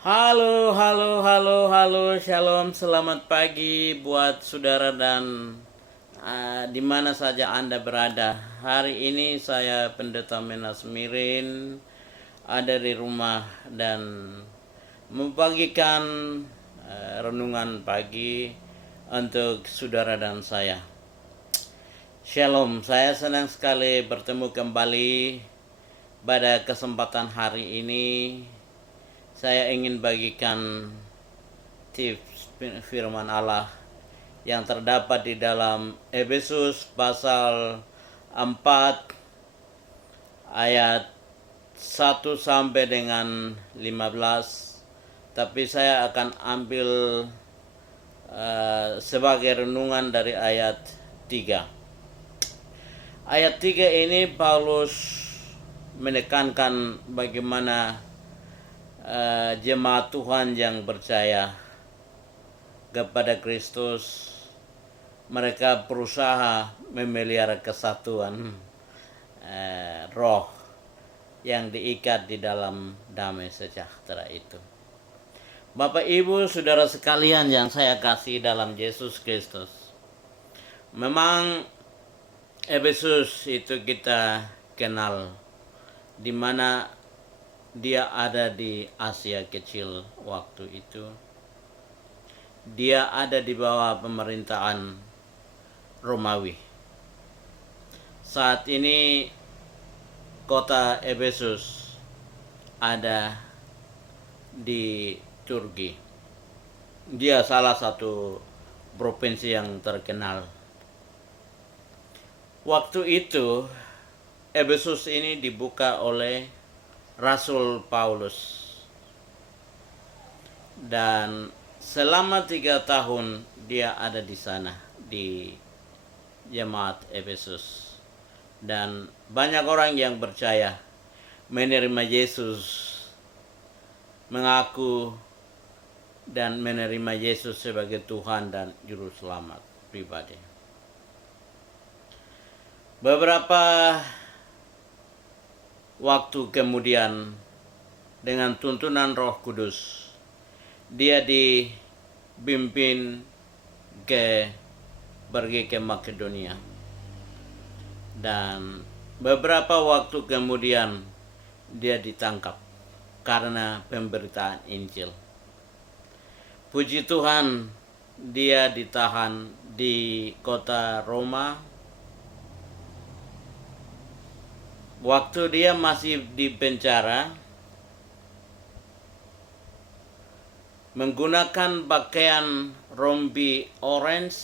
Halo, halo, halo, halo, shalom, selamat pagi buat saudara dan di mana saja Anda berada. Hari ini saya Pendeta Menas Mirin ada di rumah dan membagikan renungan pagi untuk saudara dan saya. Shalom, saya senang sekali bertemu kembali pada kesempatan hari ini. Saya ingin bagikan tips firman Allah yang terdapat di dalam Efesus pasal 4 ayat 1 sampai dengan 15. Tapi saya akan ambil sebagai renungan dari ayat 3. Ayat 3 ini Paulus menekankan bagaimana jemaat Tuhan yang percaya kepada Kristus, mereka berusaha memelihara kesatuan roh yang diikat di dalam damai sejahtera itu. Bapak Ibu Saudara sekalian yang saya kasih dalam Yesus Kristus, memang Efesus itu kita kenal, di mana dia ada di Asia Kecil waktu itu. Dia ada di bawah pemerintahan Romawi. Saat ini kota Efesus ada di Turki. Dia salah satu provinsi yang terkenal. Waktu itu Efesus ini dibuka oleh Rasul Paulus, dan selama 3 tahun dia ada di sana di jemaat Efesus, dan banyak orang yang percaya menerima Yesus, mengaku dan menerima Yesus sebagai Tuhan dan Juru Selamat pribadi. Beberapa waktu kemudian, dengan tuntunan Roh Kudus, dia dipimpin pergi ke Makedonia. Dan beberapa waktu kemudian dia ditangkap karena pemberitaan Injil. Puji Tuhan, dia ditahan di kota Roma. Waktu dia masih di penjara, menggunakan pakaian rompi orange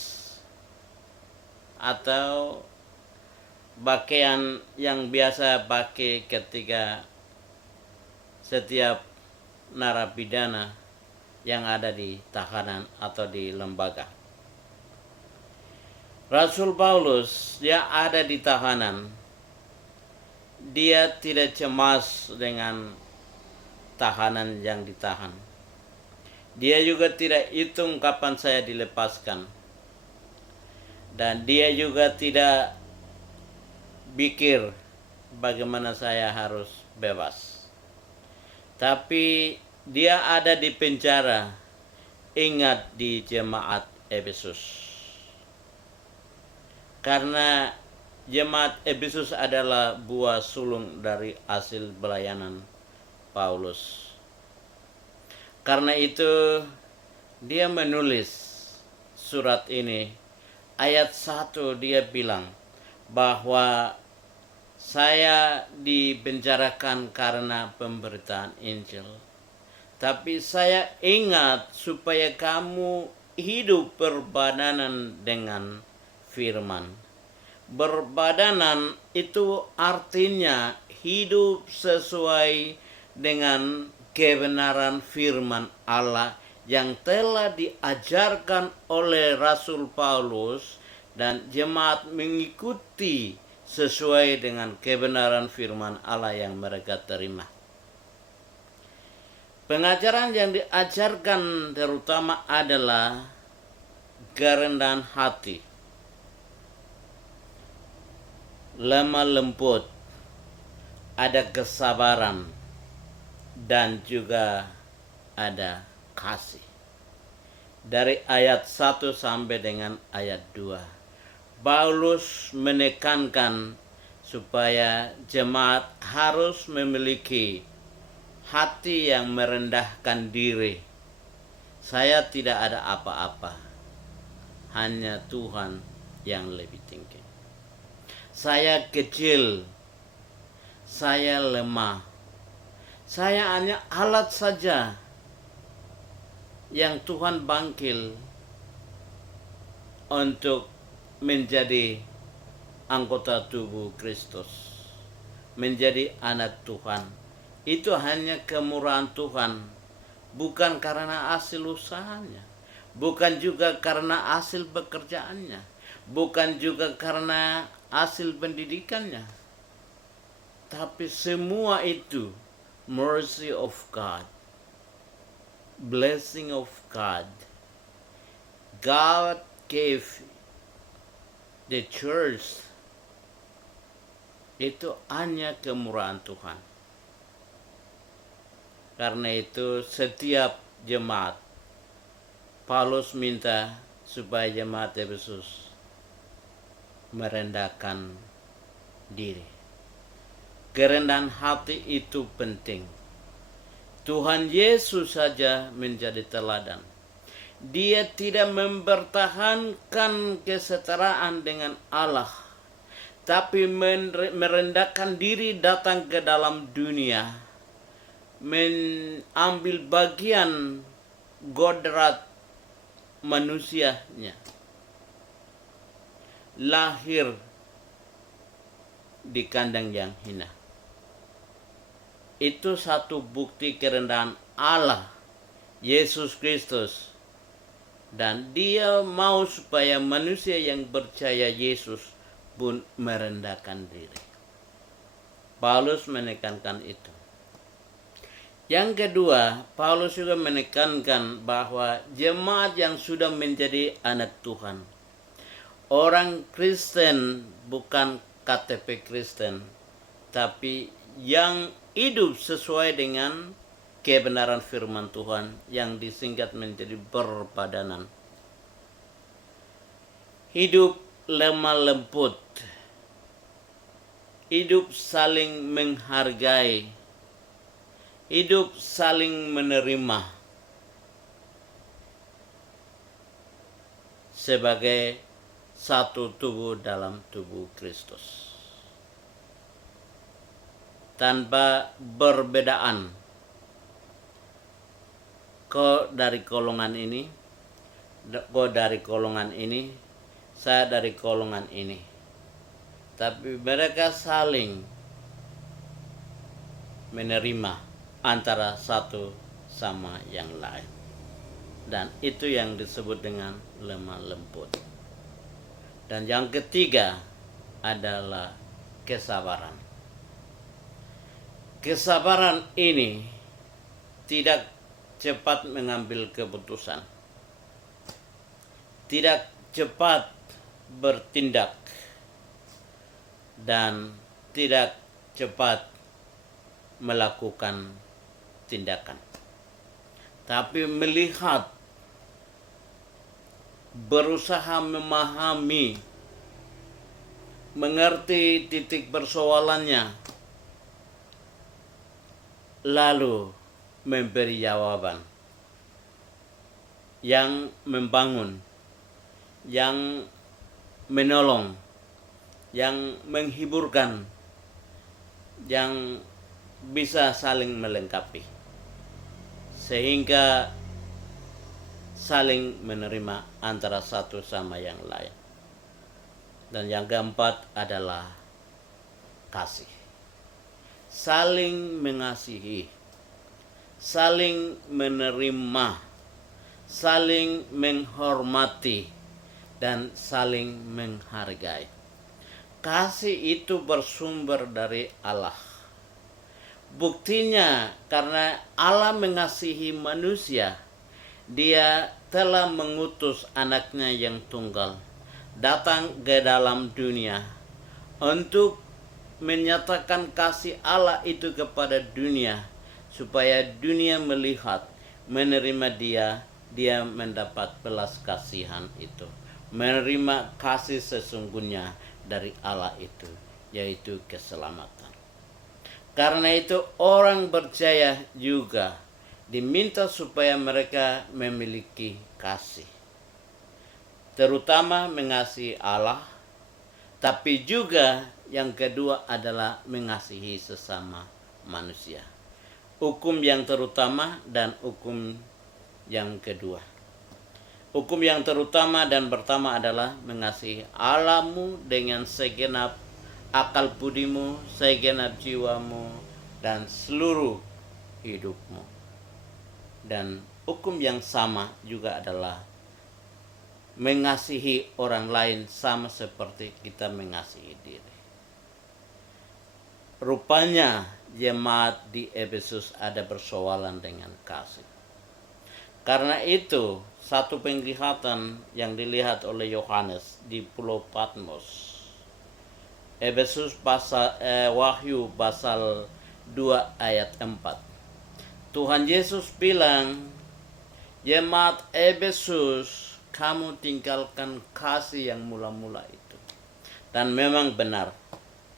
atau pakaian yang biasa pakai ketika setiap narapidana yang ada di tahanan atau di lembaga. Rasul Paulus, dia ada di tahanan. Dia tidak cemas dengan tahanan yang ditahan. Dia juga tidak hitung kapan saya dilepaskan. Dan dia juga tidak pikir bagaimana saya harus bebas. Tapi dia ada di penjara, ingat di jemaat Efesus. Karena jemaat Efesus adalah buah sulung dari hasil pelayanan Paulus. Karena itu dia menulis surat ini. Ayat 1 dia bilang bahwa saya dipenjarakan karena pemberitaan Injil. Tapi saya ingat supaya kamu hidup berbadanan dengan firman. Berbadanan itu artinya hidup sesuai dengan kebenaran firman Allah yang telah diajarkan oleh Rasul Paulus, dan jemaat mengikuti sesuai dengan kebenaran firman Allah yang mereka terima. Pengajaran yang diajarkan terutama adalah kerendahan hati, lemah lembut, ada kesabaran, dan juga ada kasih. Dari ayat 1 sampai dengan ayat 2, Paulus menekankan supaya jemaat harus memiliki hati yang merendahkan diri. Saya tidak ada apa-apa, hanya Tuhan yang lebih tinggi. Saya kecil, saya lemah, saya hanya alat saja yang Tuhan bangkil untuk menjadi anggota tubuh Kristus, menjadi anak Tuhan. Itu hanya kemurahan Tuhan, bukan karena hasil usahanya, bukan juga karena hasil pekerjaannya, bukan juga karena hasil pendidikannya, tapi semua itu mercy of God, blessing of God. God gave the church. Itu hanya kemurahan Tuhan. Karena itu setiap jemaat, Paulus minta supaya jemaat Efesus merendahkan diri. Kerendahan hati itu penting. Tuhan Yesus saja menjadi teladan. Dia tidak mempertahankan kesetaraan dengan Allah, tapi merendahkan diri datang ke dalam dunia, mengambil bagian kodrat manusianya, lahir di kandang yang hina. Itu satu bukti kerendahan Allah, Yesus Kristus. Dan dia mau supaya manusia yang percaya Yesus pun merendahkan diri. Paulus menekankan itu. Yang kedua, Paulus juga menekankan bahwa jemaat yang sudah menjadi anak Tuhan, orang Kristen bukan KTP Kristen, tapi yang hidup sesuai dengan kebenaran firman Tuhan yang disingkat menjadi berpadanan. Hidup lemah lembut, hidup saling menghargai, hidup saling menerima sebagai satu tubuh dalam tubuh Kristus. Tanpa perbedaan, kau dari golongan ini, kau dari golongan ini, saya dari golongan ini. Tapi mereka saling menerima antara satu sama yang lain. Dan itu yang disebut dengan lemah lembut. Dan yang ketiga adalah kesabaran. Kesabaran ini tidak cepat mengambil keputusan, tidak cepat bertindak, dan tidak cepat melakukan tindakan. Tapi melihat, berusaha memahami, mengerti titik persoalannya, lalu memberi jawaban yang membangun, yang menolong, yang menghiburkan, yang bisa saling melengkapi, sehingga saling menerima antara satu sama yang lain. Dan yang keempat adalah kasih. Saling mengasihi, saling menerima, saling menghormati, dan saling menghargai. Kasih itu bersumber dari Allah. Buktinya karena Allah mengasihi manusia, Dia telah mengutus anaknya yang tunggal datang ke dalam dunia untuk menyatakan kasih Allah itu kepada dunia, supaya dunia melihat menerima dia, dia mendapat belas kasihan itu. Menerima kasih sesungguhnya dari Allah itu, yaitu keselamatan. Karena itu orang percaya juga diminta supaya mereka memiliki kasih. Terutama mengasihi Allah, tapi juga yang kedua adalah mengasihi sesama manusia. Hukum yang terutama dan hukum yang kedua. Hukum yang terutama dan pertama adalah mengasihi Allahmu dengan segenap akal budimu, segenap jiwamu, dan seluruh hidupmu. Dan hukum yang sama juga adalah mengasihi orang lain sama seperti kita mengasihi diri. Rupanya jemaat di Efesus ada persoalan dengan kasih. Karena itu, satu penglihatan yang dilihat oleh Yohanes di Pulau Patmos. Efesus Wahyu pasal 2 ayat 4. Tuhan Yesus bilang, jemaat Efesus, kamu tinggalkan kasih yang mula-mula itu. Dan memang benar,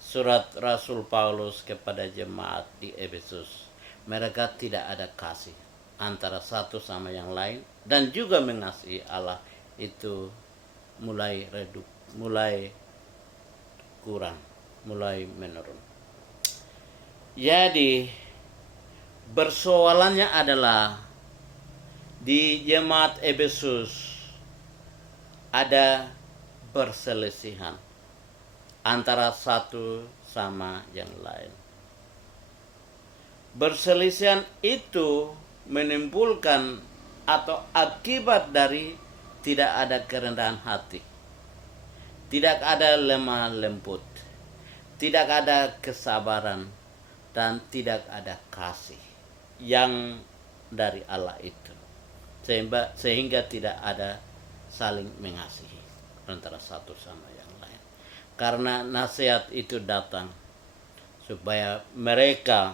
surat Rasul Paulus kepada jemaat di Efesus, mereka tidak ada kasih antara satu sama yang lain, dan juga mengasihi Allah itu mulai redup, mulai kurang, mulai menurun. Jadi persoalannya adalah di jemaat Efesus ada perselisihan antara satu sama yang lain. Perselisihan itu menimbulkan atau akibat dari tidak ada kerendahan hati, tidak ada lemah lembut, tidak ada kesabaran, dan tidak ada kasih yang dari Allah itu, sehingga tidak ada saling mengasihi antara satu sama yang lain. Karena nasihat itu datang supaya mereka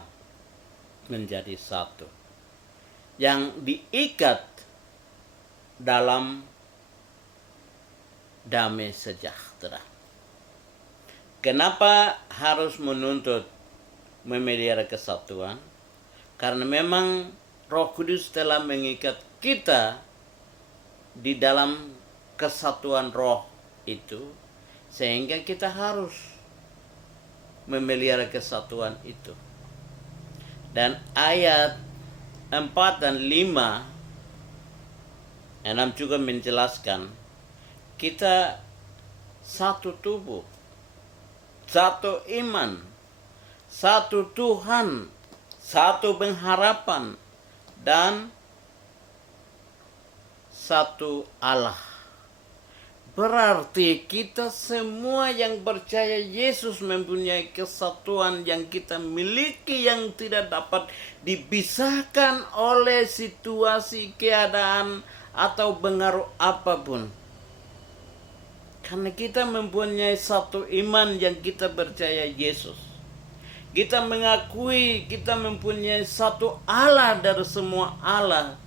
menjadi satu, yang diikat dalam damai sejahtera. Kenapa harus menuntut memelihara kesatuan? Karena memang Roh Kudus telah mengikat kita di dalam kesatuan roh itu, sehingga kita harus memelihara kesatuan itu. Dan ayat 4 dan 5, 6 juga menjelaskan kita satu tubuh, satu iman, satu Tuhan, satu pengharapan, dan satu Allah. Berarti kita semua yang percaya Yesus mempunyai kesatuan yang kita miliki, yang tidak dapat dipisahkan oleh situasi, keadaan, atau pengaruh apapun. Karena kita mempunyai satu iman yang kita percaya Yesus. Kita mengakui kita mempunyai satu Allah dari semua Allah,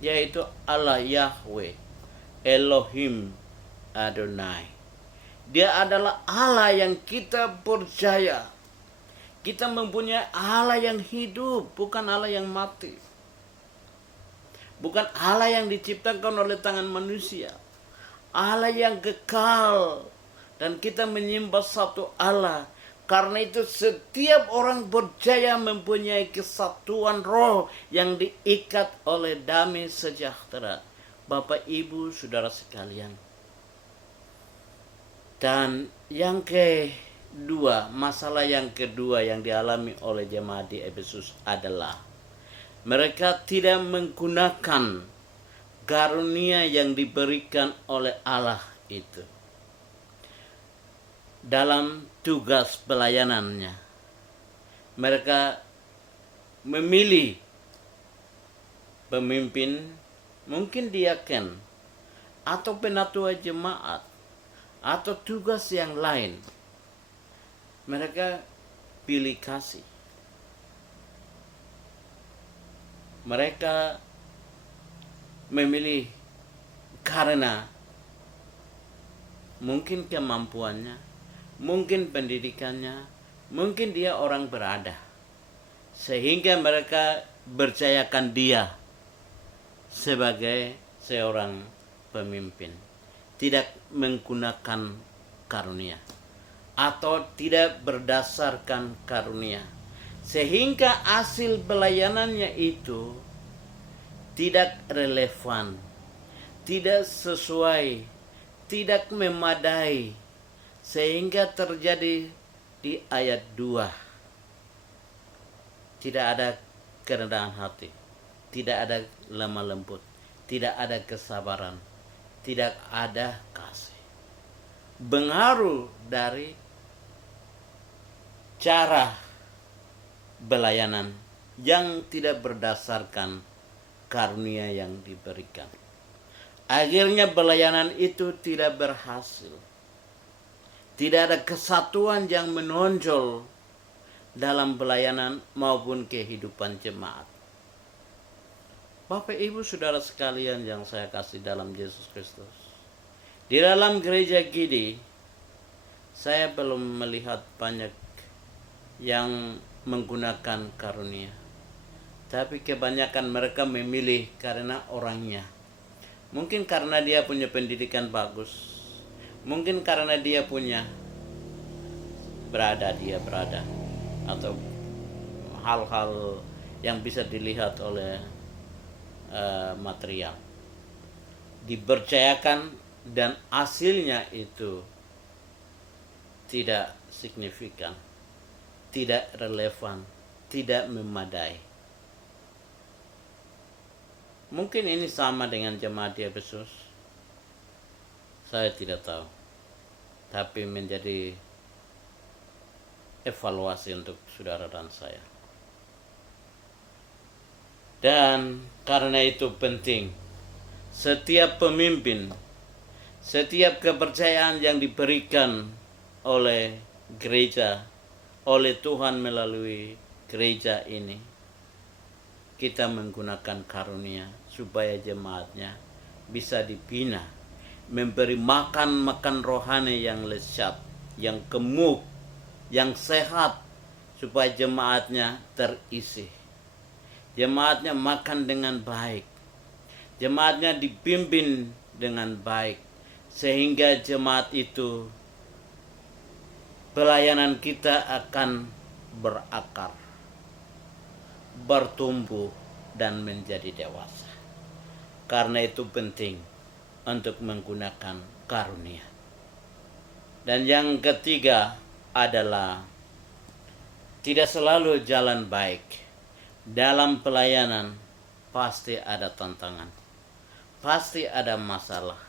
yaitu Allah Yahweh, Elohim Adonai. Dia adalah Allah yang kita percaya. Kita mempunyai Allah yang hidup, bukan Allah yang mati. Bukan Allah yang diciptakan oleh tangan manusia. Allah yang kekal. Dan kita menyembah satu Allah. Karena itu setiap orang percaya mempunyai kesatuan roh yang diikat oleh damai sejahtera. Bapak, Ibu, Saudara sekalian. Dan yang kedua, masalah yang kedua yang dialami oleh jemaat di Efesus adalah mereka tidak menggunakan karunia yang diberikan oleh Allah itu dalam tugas pelayanannya. Mereka memilih pemimpin, mungkin diaken, atau penatua jemaat, atau tugas yang lain. Mereka pilih kasih. Mereka memilih karena mungkin kemampuannya, mungkin pendidikannya, mungkin dia orang berada, sehingga mereka percayakan dia sebagai seorang pemimpin, tidak menggunakan karunia atau tidak berdasarkan karunia, sehingga hasil pelayanannya itu tidak relevan, tidak sesuai, tidak memadai, sehingga terjadi di ayat 2. Tidak ada kerendahan hati, tidak ada lemah lembut, tidak ada kesabaran, tidak ada kasih. Pengaruh dari cara pelayanan yang tidak berdasarkan karunia yang diberikan. Akhirnya pelayanan itu tidak berhasil. Tidak ada kesatuan yang menonjol dalam pelayanan maupun kehidupan jemaat. Bapak Ibu Saudara sekalian yang saya kasih dalam Yesus Kristus, di dalam gereja Gidi saya belum melihat banyak yang menggunakan karunia, tapi kebanyakan mereka memilih karena orangnya. Mungkin karena dia punya pendidikan bagus, mungkin karena dia punya berada, atau hal-hal yang bisa dilihat oleh material, dipercayakan, dan hasilnya itu tidak signifikan, tidak relevan, tidak memadai. Mungkin ini sama dengan jemaat di Efesus, saya tidak tahu, tapi menjadi evaluasi untuk saudara dan saya. Dan karena itu penting, setiap pemimpin, setiap kepercayaan yang diberikan oleh gereja, oleh Tuhan melalui gereja ini, kita menggunakan karunia supaya jemaatnya bisa dibina, memberi makan rohani yang lezat, yang gemuk, yang sehat, supaya jemaatnya terisi, jemaatnya makan dengan baik, jemaatnya dipimpin dengan baik, sehingga jemaat itu, pelayanan kita akan berakar, bertumbuh, dan menjadi dewasa. Karena itu penting untuk menggunakan karunia. Dan yang ketiga adalah tidak selalu jalan baik. Dalam pelayanan pasti ada tantangan, pasti ada masalah.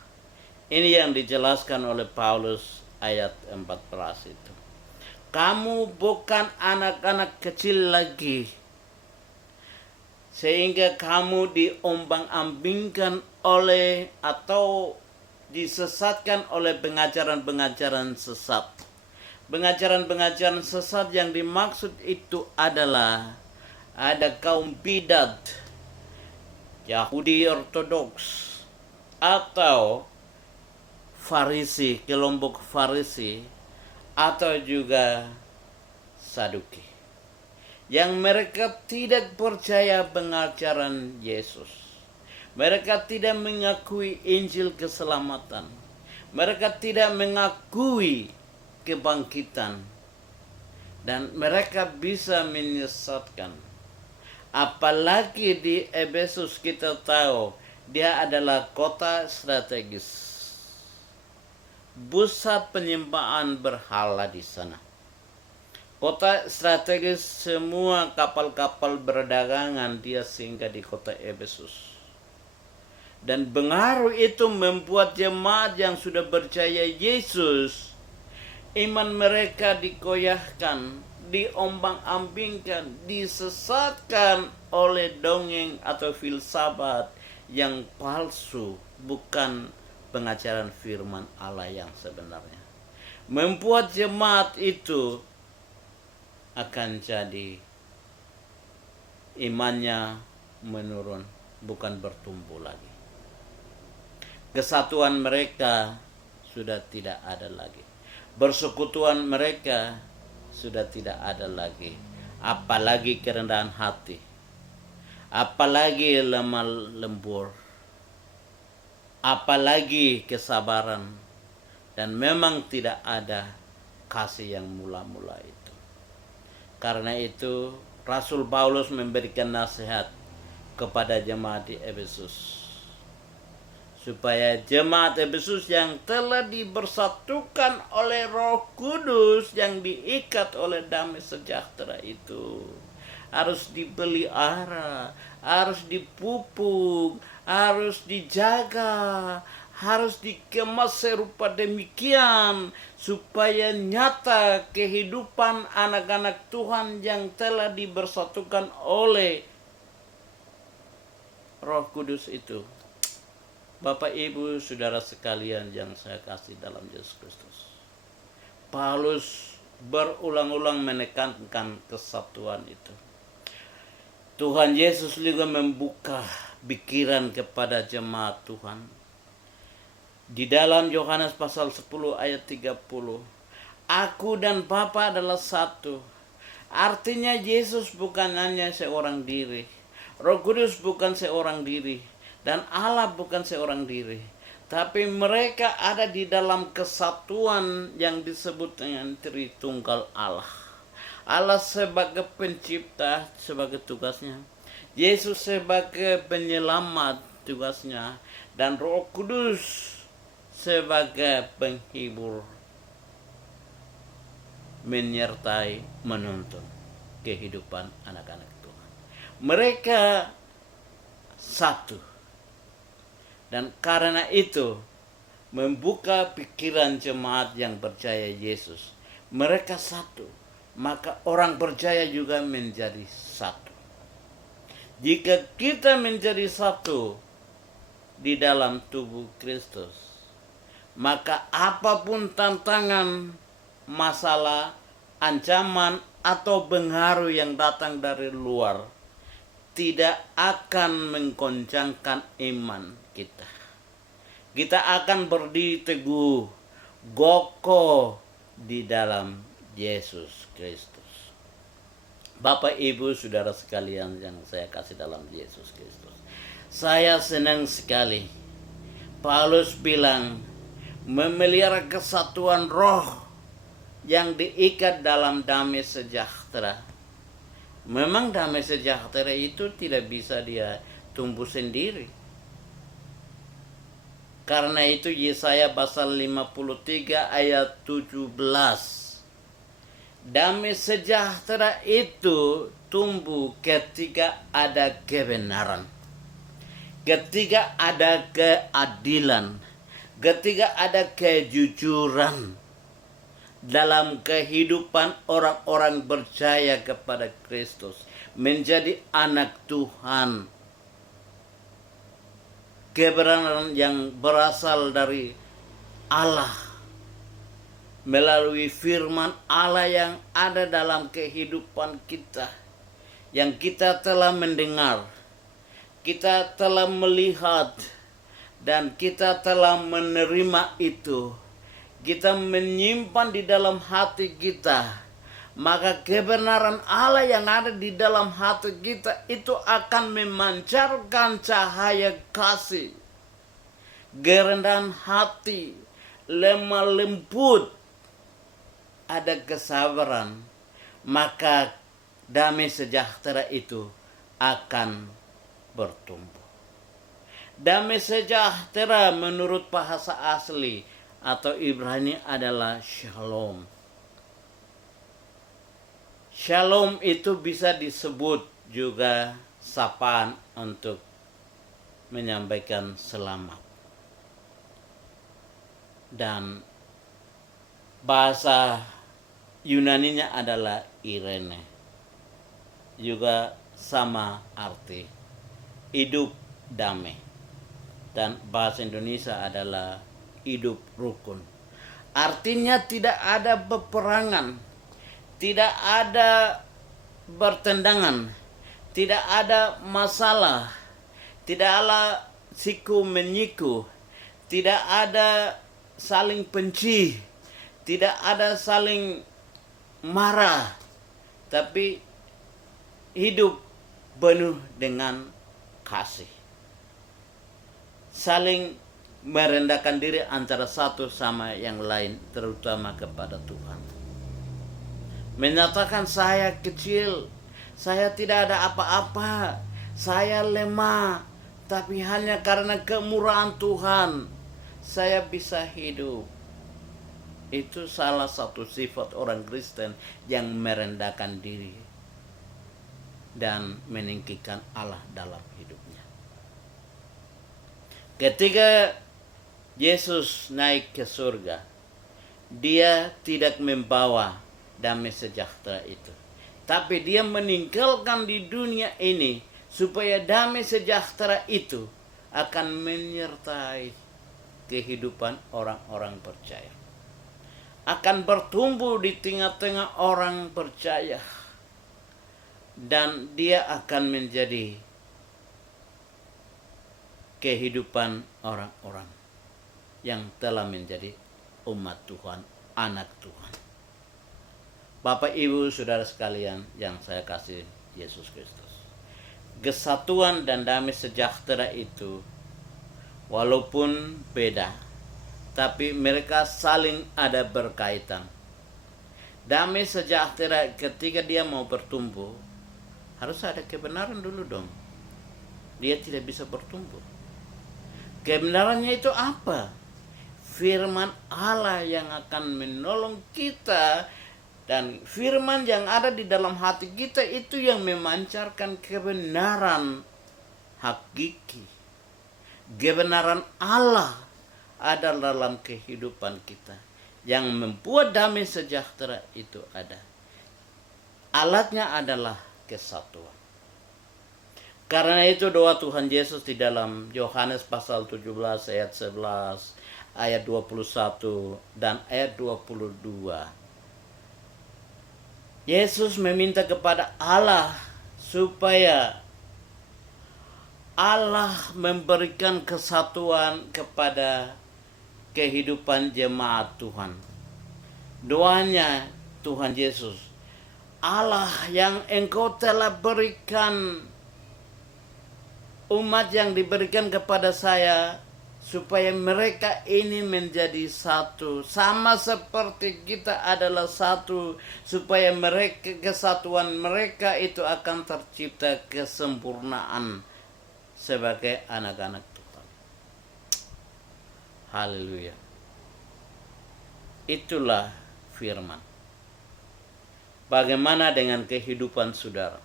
Ini yang dijelaskan oleh Paulus ayat 14 itu. Kamu bukan anak-anak kecil lagi, sehingga kamu diombang-ambingkan oleh atau disesatkan oleh pengajaran-pengajaran sesat. Pengajaran-pengajaran sesat yang dimaksud itu adalah ada kaum bidat, Yahudi Ortodoks, atau Farisi, kelompok Farisi, atau juga Saduki, yang mereka tidak percaya pengajaran Yesus. Mereka tidak mengakui Injil keselamatan. Mereka tidak mengakui kebangkitan. Dan mereka bisa menyesatkan. Apalagi di Efesus kita tahu dia adalah kota strategis, pusat penyembahan berhala di sana. Kota strategis, semua kapal-kapal berdagangan dia singgah di kota Efesus. Dan pengaruh itu membuat jemaat yang sudah percaya Yesus, iman mereka dikoyahkan, diombang-ambingkan, disesatkan oleh dongeng atau filsafat yang palsu, bukan pengajaran firman Allah yang sebenarnya. Membuat jemaat itu akan jadi imannya menurun, bukan bertumbuh lagi. Kesatuan mereka sudah tidak ada lagi. Bersekutuan mereka sudah tidak ada lagi. Apalagi kerendahan hati, apalagi lemah lembut, apalagi kesabaran, dan memang tidak ada kasih yang mula-mula itu. Karena itu Rasul Paulus memberikan nasihat kepada jemaat di Efesus, supaya jemaat Efesus yang telah dibersatukan oleh Roh Kudus, yang diikat oleh damai sejahtera itu, harus dipelihara, harus dipupuk, harus dijaga, harus dikemas serupa demikian supaya nyata kehidupan anak-anak Tuhan yang telah dibersatukan oleh Roh Kudus itu. Bapak, Ibu, Saudara sekalian yang saya kasih dalam Yesus Kristus, Paulus berulang-ulang menekankan kesatuan itu. Tuhan Yesus juga membuka pikiran kepada jemaat Tuhan. Di dalam Yohanes pasal 10 ayat 30, Aku dan Bapa adalah satu. Artinya Yesus bukan hanya seorang diri, Roh Kudus bukan seorang diri, dan Allah bukan seorang diri, tapi mereka ada di dalam kesatuan yang disebut dengan Tritunggal Allah. Allah sebagai pencipta, sebagai tugasnya, Yesus sebagai penyelamat, tugasnya, dan Roh Kudus sebagai penghibur, menyertai, menuntun kehidupan anak-anak Tuhan. Mereka satu, dan karena itu membuka pikiran jemaat yang percaya Yesus. Mereka satu, maka orang percaya juga menjadi satu. Jika kita menjadi satu di dalam tubuh Kristus, maka apapun tantangan, masalah, ancaman, atau pengaruh yang datang dari luar tidak akan menggoncangkan iman kita. Kita akan berdiri teguh, kokoh di dalam Yesus Kristus. Bapak, Ibu, Saudara sekalian yang saya kasih dalam Yesus Kristus, saya senang sekali Paulus bilang memelihara kesatuan roh yang diikat dalam damai sejahtera. Memang damai sejahtera itu tidak bisa dia tumbuh sendiri. Karena itu Yesaya pasal 53 ayat 17. Damai sejahtera itu tumbuh ketika ada kebenaran, ketika ada keadilan, ketika ada kejujuran dalam kehidupan orang-orang percaya kepada Kristus, menjadi anak Tuhan. Kebenaran yang berasal dari Allah melalui firman Allah yang ada dalam kehidupan kita, yang kita telah mendengar, kita telah melihat, dan kita telah menerima itu. Kita menyimpan di dalam hati kita, maka kebenaran Allah yang ada di dalam hati kita itu akan memancarkan cahaya kasih, kerendahan hati, lemah lembut, ada kesabaran, maka damai sejahtera itu akan bertumbuh. Damai sejahtera menurut bahasa asli atau Ibrani adalah shalom. Shalom itu bisa disebut juga sapaan untuk menyampaikan selamat. Dan bahasa Yunaninya adalah Irene. Juga sama arti, hidup damai. Dan bahasa Indonesia adalah hidup rukun. Artinya tidak ada peperangan, tidak ada bertendangan, tidak ada masalah, tidak ada siku menyiku, tidak ada saling benci, tidak ada saling marah, tapi hidup penuh dengan kasih. Saling merendahkan diri antara satu sama yang lain, terutama kepada Tuhan. Menyatakan saya kecil, saya tidak ada apa-apa, saya lemah, tapi hanya karena kemurahan Tuhan saya bisa hidup. Itu salah satu sifat orang Kristen yang merendahkan diri dan meninggikan Allah dalam hidupnya. Ketika Yesus naik ke surga, dia tidak membawa damai sejahtera itu, tapi dia meninggalkan di dunia ini supaya damai sejahtera itu akan menyertai kehidupan orang-orang percaya, akan bertumbuh di tengah-tengah orang percaya, dan dia akan menjadi kehidupan orang-orang yang telah menjadi umat Tuhan, anak Tuhan. Bapak, Ibu, Saudara sekalian yang saya kasih Yesus Kristus, kesatuan dan damai sejahtera itu walaupun beda, tapi mereka saling ada berkaitan. Damai sejahtera ketika dia mau bertumbuh, harus ada kebenaran dulu dong. Dia tidak bisa bertumbuh. Kebenarannya itu apa? Firman Allah yang akan menolong kita, dan firman yang ada di dalam hati kita itu yang memancarkan kebenaran hakiki. Kebenaran Allah ada dalam kehidupan kita yang membuat damai sejahtera itu ada. Alatnya adalah kesatuan. Karena itu doa Tuhan Yesus di dalam Yohanes pasal 17 ayat 11, ayat 21 dan ayat 22. Yesus meminta kepada Allah supaya Allah memberikan kesatuan kepada kehidupan jemaat Tuhan. Doanya Tuhan Yesus, Allah yang Engkau telah berikan umat yang diberikan kepada saya, supaya mereka ini menjadi satu, sama seperti kita adalah satu, supaya mereka, kesatuan mereka itu akan tercipta kesempurnaan sebagai anak-anak Tuhan. Haleluya. Itulah firman. Bagaimana dengan kehidupan saudara?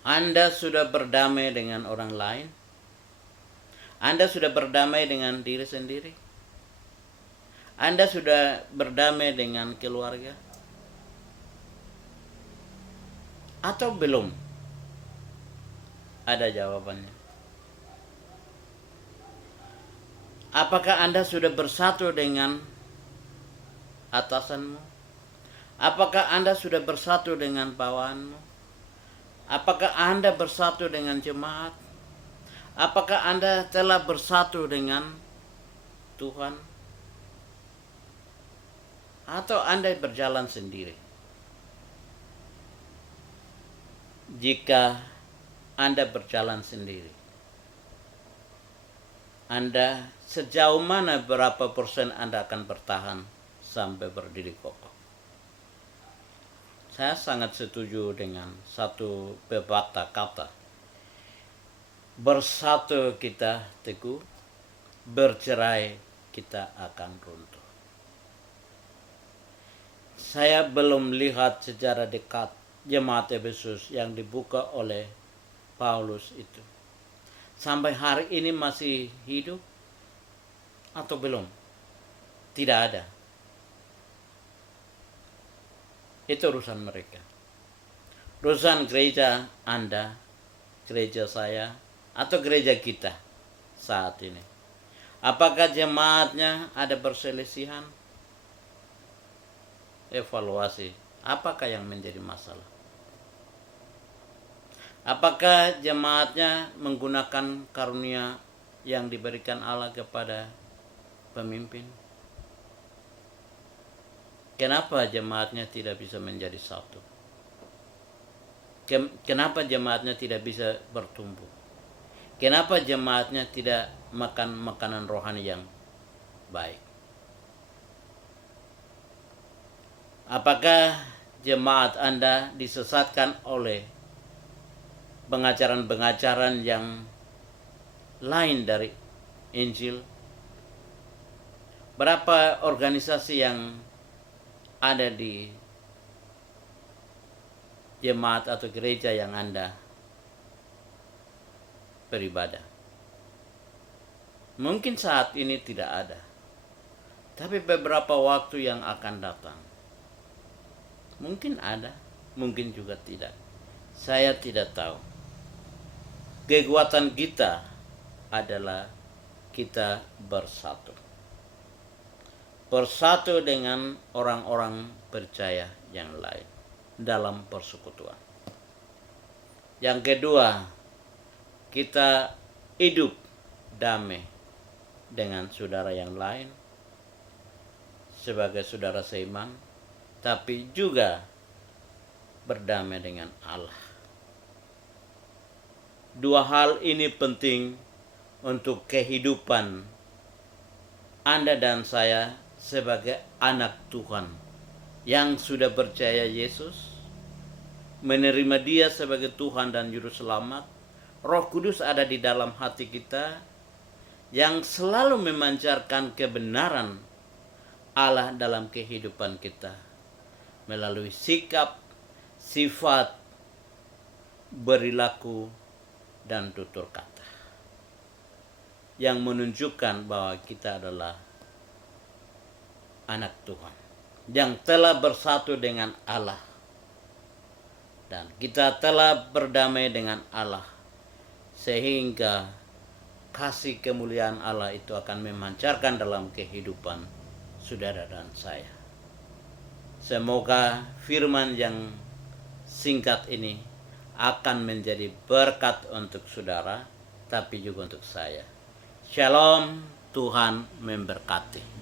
Anda sudah berdamai dengan orang lain? Anda sudah berdamai dengan diri sendiri? Anda sudah berdamai dengan keluarga? Atau belum? Ada jawabannya. Apakah Anda sudah bersatu dengan atasanmu? Apakah Anda sudah bersatu dengan bawahanmu? Apakah Anda bersatu dengan jemaat? Apakah Anda telah bersatu dengan Tuhan? Atau Anda berjalan sendiri? Jika Anda berjalan sendiri, Anda sejauh mana, berapa persen Anda akan bertahan sampai berdiri kokoh? Saya sangat setuju dengan satu pepatah kata, bersatu kita teguh, bercerai kita akan runtuh. Saya belum lihat sejarah dekat jemaat Efesus yang dibuka oleh Paulus itu. Sampai hari ini masih hidup atau belum? Tidak ada. Itu urusan mereka. Urusan gereja Anda, gereja saya, atau gereja kita saat ini. Apakah jemaatnya ada perselisihan? Evaluasi, apakah yang menjadi masalah? Apakah jemaatnya menggunakan karunia yang diberikan Allah kepada pemimpin? Kenapa jemaatnya tidak bisa menjadi satu? Kenapa jemaatnya tidak bisa bertumbuh? Kenapa jemaatnya tidak makan makanan rohani yang baik? Apakah jemaat Anda disesatkan oleh pengajaran-pengajaran yang lain dari Injil? Berapa organisasi yang ada di jemaat atau gereja yang Anda beribadah? Mungkin saat ini tidak ada, tapi beberapa waktu yang akan datang mungkin ada, mungkin juga tidak. Saya tidak tahu. Kekuatan kita adalah kita bersatu. Bersatu dengan orang-orang percaya yang lain dalam persekutuan. Yang kedua, kita hidup damai dengan saudara yang lain sebagai saudara seiman, tapi juga berdamai dengan Allah. Dua hal ini penting untuk kehidupan Anda dan saya sebagai anak Tuhan yang sudah percaya Yesus, menerima Dia sebagai Tuhan dan Juru Selamat. Roh Kudus ada di dalam hati kita yang selalu memancarkan kebenaran Allah dalam kehidupan kita melalui sikap, sifat, perilaku, dan tutur kata yang menunjukkan bahwa kita adalah anak Tuhan yang telah bersatu dengan Allah, dan kita telah berdamai dengan Allah, sehingga kasih kemuliaan Allah itu akan memancarkan dalam kehidupan saudara dan saya. Semoga firman yang singkat ini akan menjadi berkat untuk saudara, tapi juga untuk saya. Shalom, Tuhan memberkati.